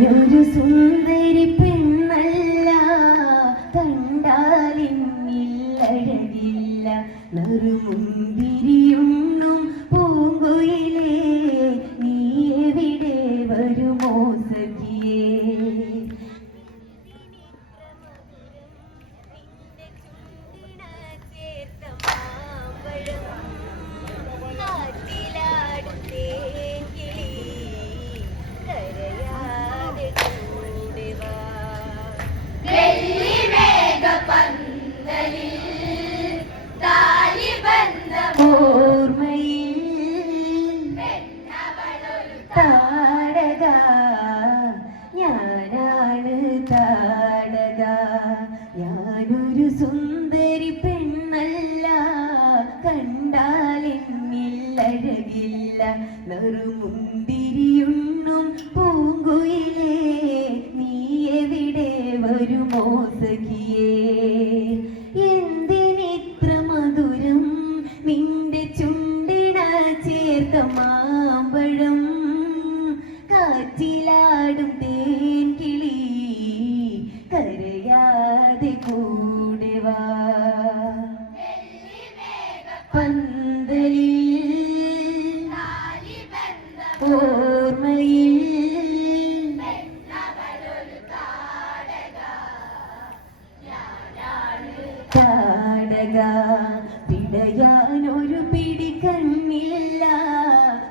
ഞാനൊരു സുന്ദരി പെണ്ണല്ല, കണ്ടാലിന്നിൽ അഴകില്ല. നറുമുന്തിരിയുണ്ണും പൂങ്കുയിലേ, നീ എവിടെ വരുമോ സഖിയേ? താടക ഞാനാണ് താടക. ഞാനൊരു സുന്ദരി പെണ്ണല്ല, കണ്ടാലെന്നിൽ അഴകില്ല. നറുമുന്തിരിയുണ്ണും പൂങ്കുയിലേ, നീ എവിടെ വരുമോ സഖിയേ? എന്തിനിത്ര മധുരം നിന്റെ ചുണ്ടിന ചേർത്ത മാമ്പഴം? കാറ്റിലാടും തേൻകിളി, കരയാതെ കൂടെ വാ. പന്തലിൽ ഓർമ്മയിൽ താടക. പിടയാനൊരു പിടി കണ്ണില്ല,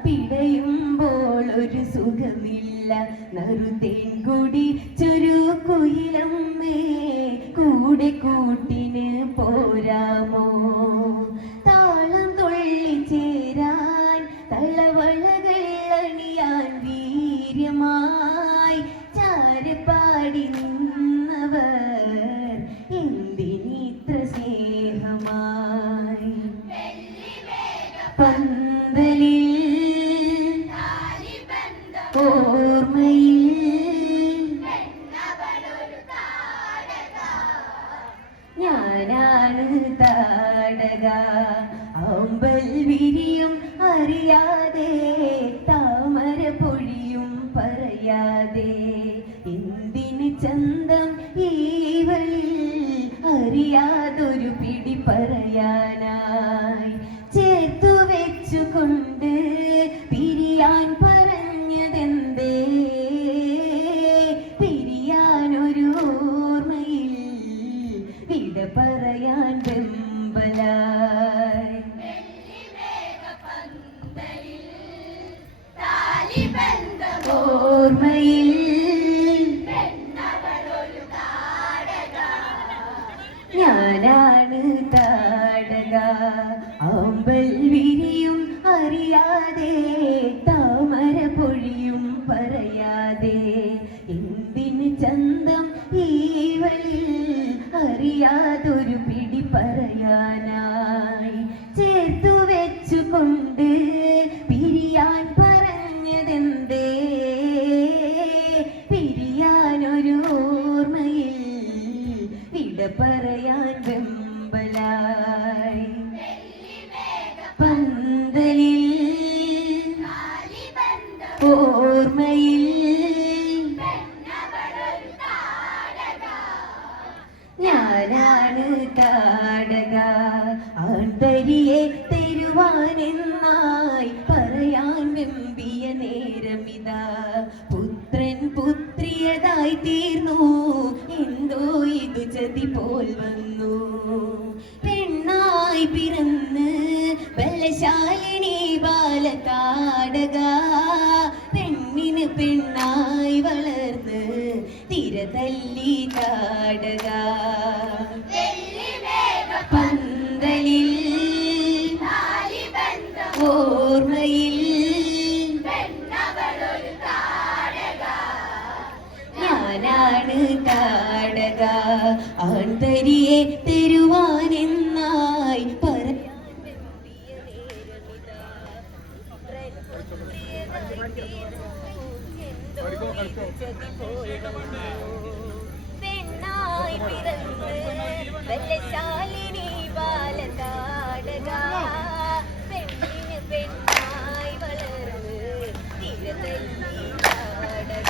പിടയുമ്പോൾ ഒരു സുഖമില്ല. നറുതേൻകുടി ചുരുക്കുയിലമ്മേ, കൂടെ കൂട്ടിന് പോരാമോ? താളം തുള്ളി ചേരാൻ, തളവളകൾ അണിയാൻ വീര്യമായി ചാരപ്പാടി നിന്നവർ എന്തിനിത്ര സ്നേഹമായി? പന്തലിൽ ഓർമ്മയിൽ ഞാനാണ് താടക. അമ്പൽ വിരിയും അറിയാതെ, താമര പൊഴിയും പറയാതെ, എന്തിന് ചന്തം ഈവളിൽ അറിയാതൊരു പിടി പറയാനായി. ചേർത്തു വെച്ചുകൊണ്ട് പിരിയാൻ പറഞ്ഞതെന്തേ? പിരിയാനൊരു ഓർമ്മയിൽ വിട പറയാൻ വെമ്പലായി. ഓർമ്മയിൽ ഞാനാണ് താടക. അമ്പൽ വിരിയും അറിയാതെ, താമര പൊഴിയും പറയാതെ, എന്തിന് ചന്തം ഈവളിൽ അറിയാതൊരു പിടി പറയാനായി. ചേർത്തു വെച്ചുകൊണ്ട് പിരിയാൻ പറഞ്ഞതെന്തേ? പിരിയാനൊരു ഓർമ്മയിൽ വിട പറയാൻ വെമ്പലായി. പന്തലിൽ ഓർമ്മയിൽ ഞാനാണ് താടക. ആന്തരിയെ തരുവാനെന്നായി പറയാൻ വെമ്പിയ നേരമിതാ. പുത്രൻ പുത്രിയതായി തീർന്നു, എന്തോ ഇതു ചതി പോൽ വന്നു. പെണ്ണായി പിറന്ന് ബലശാലിനി ബാലതാടക, പെണ്ണിന് പെണ്ണായി വളർന്ന് തിരതല്ലി താടക. പന്തലിൽ ഓർമ്മയിൽ ഞാനാണ് താടക. ആന്തരിയെ തരുവാനെന്നായി പെണ്ണായി പിറന്ന് ബലശാലിനി ബാലതാടക, പെണ്ണിന് പെണ്ണായി വളർന്ന് തിരതല്ലി താടക.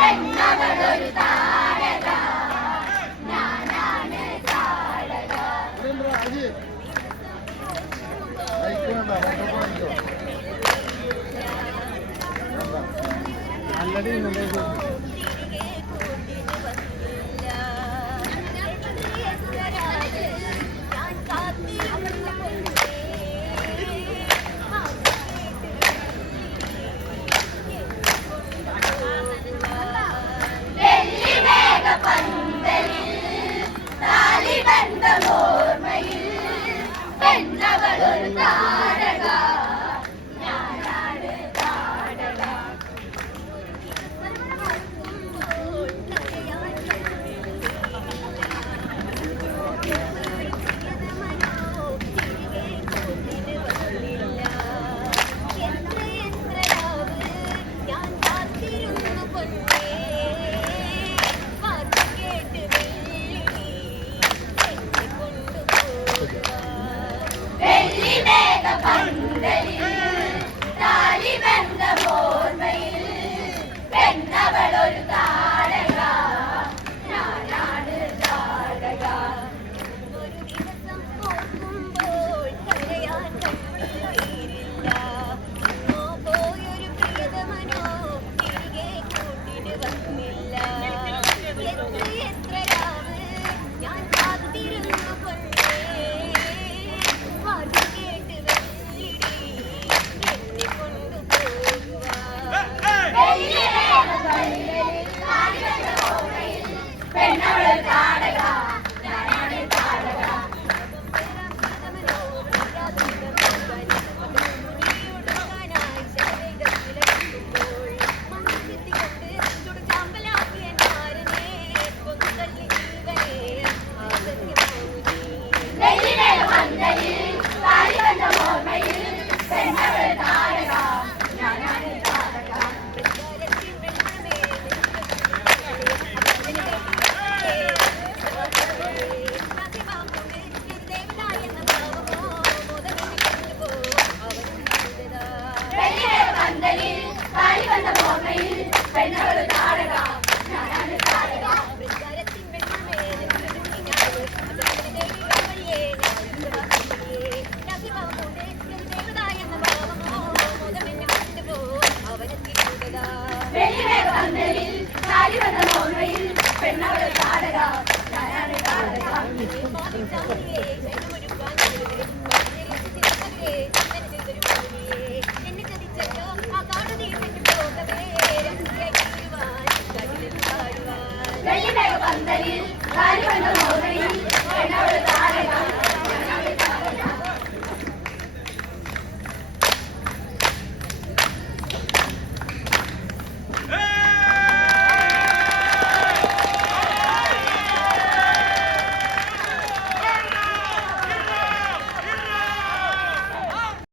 പെണ്ണവളൊരു താരക ഞാനാണ് താരക പെണ്ണവളൊരു താരക ഞാനാണ് താരക പെണ്ണവളൊരു താരക ഞാനാണ് താരക ഒരു ദിവസം ഓർക്കുമ്പോൾ കരയാൻ കണ്ണീരില്ല പോയൊരു പ്രിയതമനോ തിരികെ കൂട്ടിന് വന്നില്ല എത്ര രാവ് ഞാൻ കാത്തിരുന്നു കൊണ്ടേ വാർത്ത കേട്ട് വെള്ളിടി എന്നെ കൊണ്ടുപോകുവാ പെണ്ണവളൊരു താരക ഞാനാണ് താരക വെള്ളിമേഘ പന്തലിൽ